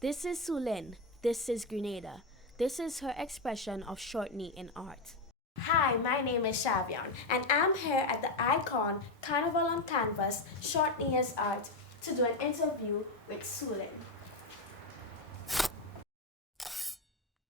This is Sulin. This is Grenada. This is her expression of shortney in art. Hi, my name is Shavion, and I'm here at the Icon Carnival on Canvas Shortney as Art to do an interview with Sulin.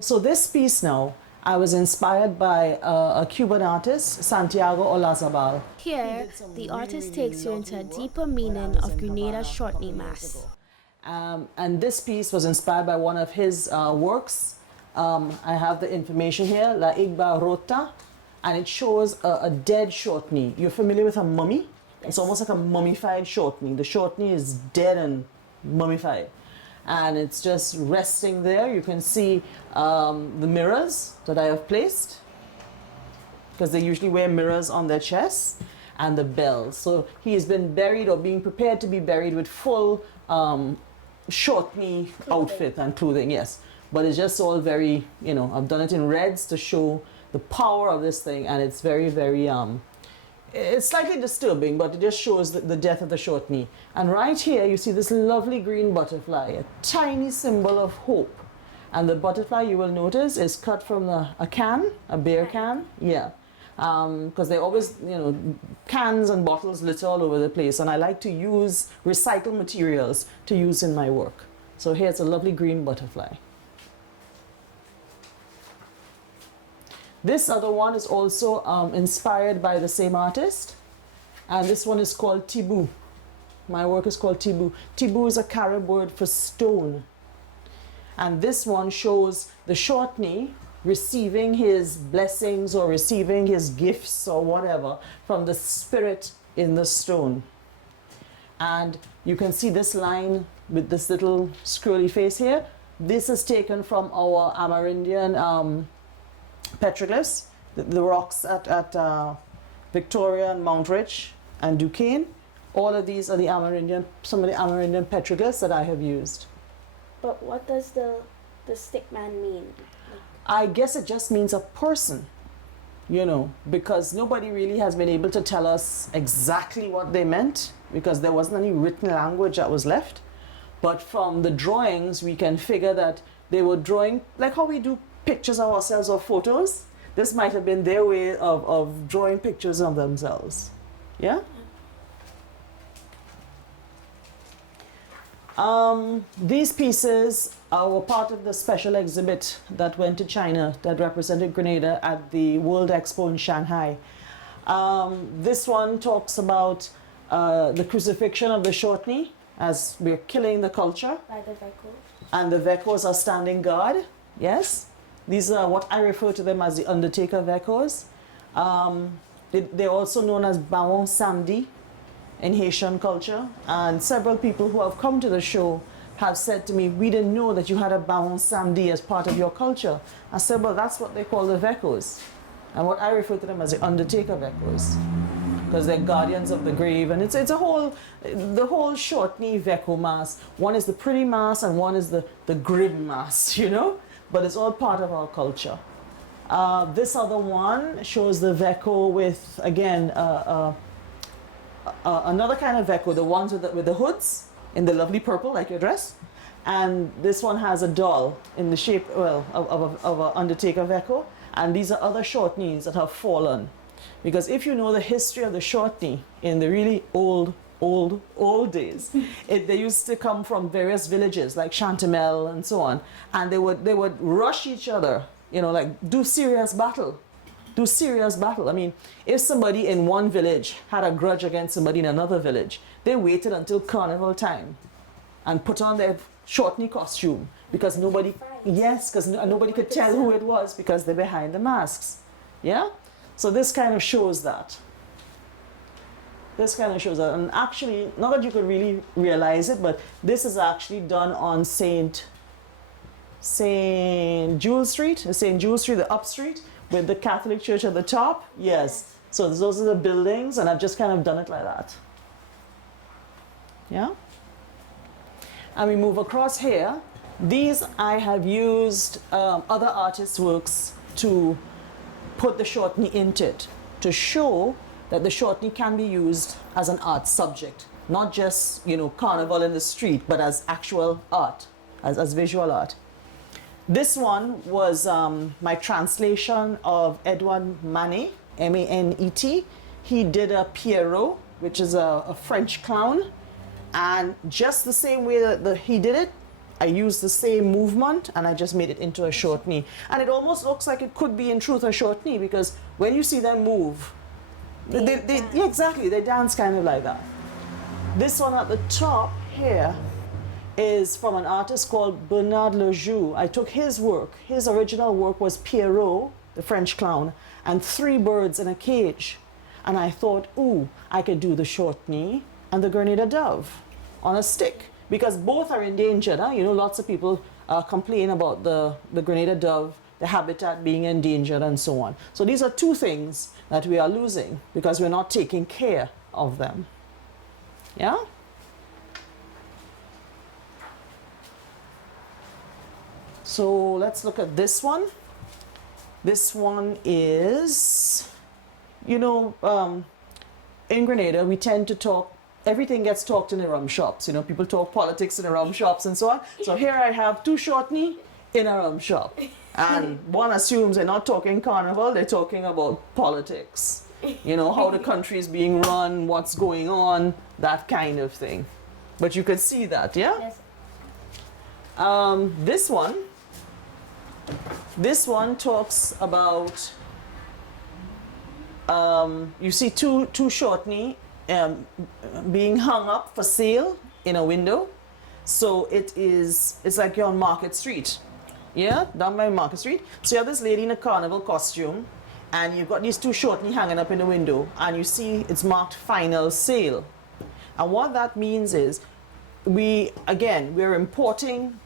So this piece now, I was inspired by a Cuban artist, Santiago Olazabal. Here, the artist takes you into a deeper meaning of Grenada ShortKnee Mas. And this piece was inspired by one of his works. I have the information here, La Igba Rota, and it shows a dead short knee. You're familiar with a mummy? It's almost like a mummified short knee. The short knee is dead and mummified. And it's just resting there. You can see the mirrors that I have placed, because they usually wear mirrors on their chests, and the bells. So he has been buried or being prepared to be buried with full short knee outfit and clothing, yes. But it's just all very, you know, I've done it in reds to show the power of this thing, and it's very, very, it's slightly disturbing, but it just shows the death of the short knee. And right here, you see this lovely green butterfly, a tiny symbol of hope. And the butterfly, you will notice, is cut from a can, a beer can, yeah. Because they always, you know, cans and bottles litter all over the place, and I like to use recycled materials to use in my work. So here's a lovely green butterfly. This other one is also inspired by the same artist, and this one is called Tibu. My work is called Tibu. Tibu is a Carib word for stone. And this one shows the short knee receiving his blessings or receiving his gifts or whatever from the spirit in the stone. And you can see this line with this little scrolly face here. This is taken from our Amerindian petroglyphs, the rocks at Victoria and Mount Rich and Duquesne. All of these are the Amerindian, some of the Amerindian petroglyphs that I have used. But what does the stick man mean? I guess it just means a person, you know, because nobody really has been able to tell us exactly what they meant, because there wasn't any written language that was left. But from the drawings, we can figure that they were drawing, like how we do pictures of ourselves or photos. This might have been their way of drawing pictures of themselves. Yeah? These pieces were part of the special exhibit that went to China that represented Grenada at the World Expo in Shanghai. This one talks about the crucifixion of the short knee as we're killing the culture. By the Vecos. And the Vecos are standing guard, yes. These are what I refer to them as the Undertaker Vecos. They're also known as Baron Samedi in Haitian culture, and several people who have come to the show have said to me, we didn't know that you had a Baron Samedi as part of your culture. I said, well, that's what they call the Vecos, and what I refer to them as the Undertaker Vecos, because they're guardians of the grave. And it's the whole short knee Veco mask. One is the pretty mask and one is the grim mask, you know, but it's all part of our culture. This other one shows the Veco with, again, another kind of Veco, the ones with the hoods in the lovely purple, like your dress. And this one has a doll in the shape, well, of an Undertaker Veco. And these are other short knees that have fallen. Because if you know the history of the short knee in the really old days, they used to come from various villages like Chantemel and so on. And they would rush each other, you know, like do serious battle. I mean, if somebody in one village had a grudge against somebody in another village, they waited until carnival time and put on their short knee costume, because nobody could tell who it was because they're behind the masks. Yeah? So this kind of shows that. And actually, not that you could really realize it, but this is actually done on St. Jules Street, the up street, with the Catholic Church at the top. Yes. So those are the buildings, and I've just kind of done it like that. Yeah? And we move across here. These I have used other artists' works to put the short knee into it, to show that the short knee can be used as an art subject, not just, you know, carnival in the street, but as actual art. as visual art. This one was my translation of Edouard Manet, Manet. He did a Pierrot, which is a French clown. And just the same way that he did it, I used the same movement and I just made it into a short knee. And it almost looks like it could be in truth a short knee, because when you see them move, yeah, exactly, they dance kind of like that. This one at the top here is from an artist called Bernard Lejoux. I took his work. His original work was Pierrot, the French clown, and 3 birds in a cage. And I thought, ooh, I could do the short knee and the Grenada dove on a stick, because both are endangered. Huh? You know, lots of people complain about the Grenada dove, the habitat being endangered and so on. So these are 2 things that we are losing because we're not taking care of them. Yeah? So let's look at this one. This one is, you know, in Grenada, we tend to talk, everything gets talked in the rum shops. You know, people talk politics in the rum shops and so on. So here I have 2 short knee in a rum shop. And one assumes they're not talking carnival, they're talking about politics. You know, how the country is being run, what's going on, that kind of thing. But you could see that, yeah? Yes. This one talks about, you see two short knee being hung up for sale in a window. So it's like you're on Market Street. Yeah, down by Market Street. So you have this lady in a carnival costume, and you've got these 2 short knee hanging up in the window, and you see it's marked final sale. And what that means is we're importing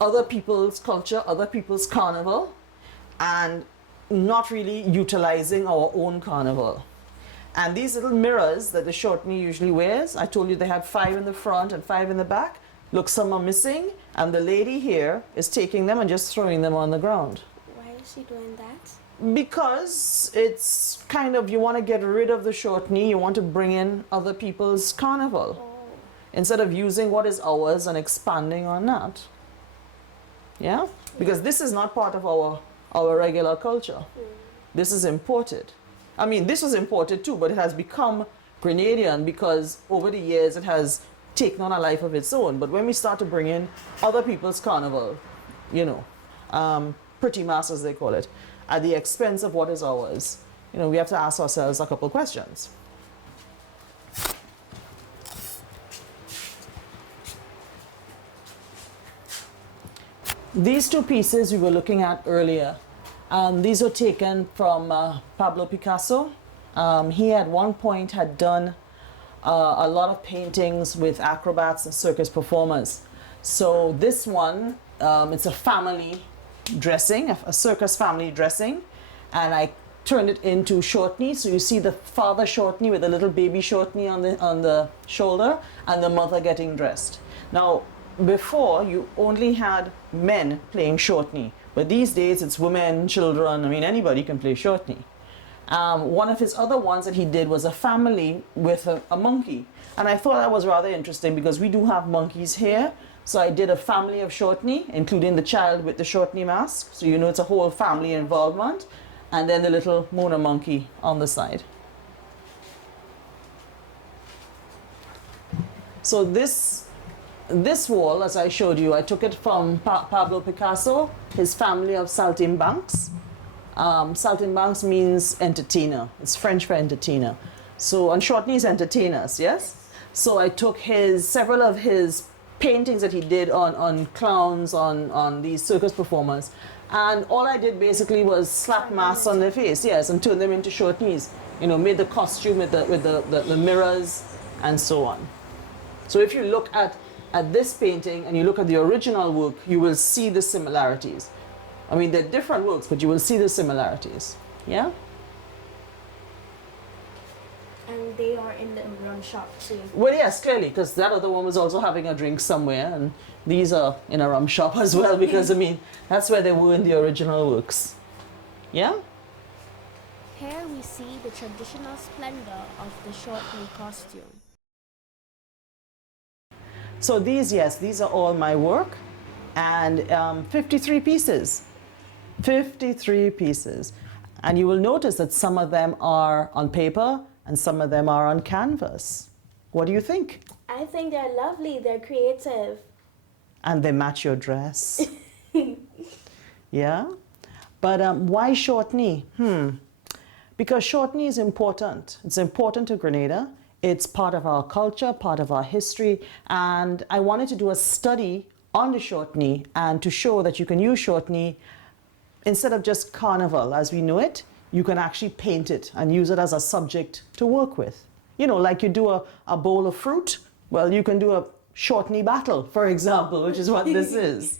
other people's culture, other people's carnival, and not really utilizing our own carnival. And these little mirrors that the short knee usually wears, I told you they had 5 in the front and 5 in the back. Look, some are missing, and the lady here is taking them and just throwing them on the ground. Why is she doing that? Because it's kind of, you want to get rid of the short knee, you want to bring in other people's carnival. Oh. Instead of using what is ours and expanding on that. Yeah? Because this is not part of our regular culture. This is imported. I mean, this was imported too, but it has become Grenadian because over the years it has taken on a life of its own. But when we start to bring in other people's carnival, you know, pretty mas as they call it, at the expense of what is ours, you know, we have to ask ourselves a couple questions. These 2 pieces we were looking at earlier, these were taken from Pablo Picasso. He at one point had done a lot of paintings with acrobats and circus performers. So this one, it's a family dressing, a circus family dressing, and I turned it into short knee. So you see the father short knee with a little baby short knee on the shoulder, and the mother getting dressed. Now, before you only had men playing short knee, but these days it's women, children, I mean anybody can play short knee. One of his other ones that he did was a family with a monkey, and I thought that was rather interesting because we do have monkeys here. So I did a family of short knee, including the child with the short knee mask, so you know it's a whole family involvement, and then the little Mona monkey on the side. So this wall, as I showed you, I took it from Pablo Picasso, his family of saltimbanques. Saltimbanques means entertainer. It's French for entertainer. So on short knee is entertainers, yes? So I took several of his paintings that he did on clowns, on these circus performers, and all I did basically was slap masks on their face, yes, and turn them into short knees. You know, made the costume with the mirrors and so on. So if you look at this painting and you look at the original work, you will see the similarities. I mean, they're different works, but you will see the similarities. Yeah? And they are in the rum shop too. Well, yes, clearly, because that other one was also having a drink somewhere, and these are in a rum shop as well, because, I mean, that's where they were in the original works. Yeah? Here we see the traditional splendor of the short knee costume. So these, yes, these are all my work. and 53 pieces. 53 pieces. And you will notice that some of them are on paper and some of them are on canvas. What do you think? I think they're lovely, they're creative. And they match your dress. Yeah? But why short knee? Because short knee is important. It's important to Grenada. It's part of our culture, part of our history. And I wanted to do a study on the short knee and to show that you can use short knee instead of just carnival as we know it. You can actually paint it and use it as a subject to work with. You know, like you do a bowl of fruit. Well, you can do a short knee battle, for example, which is what this is.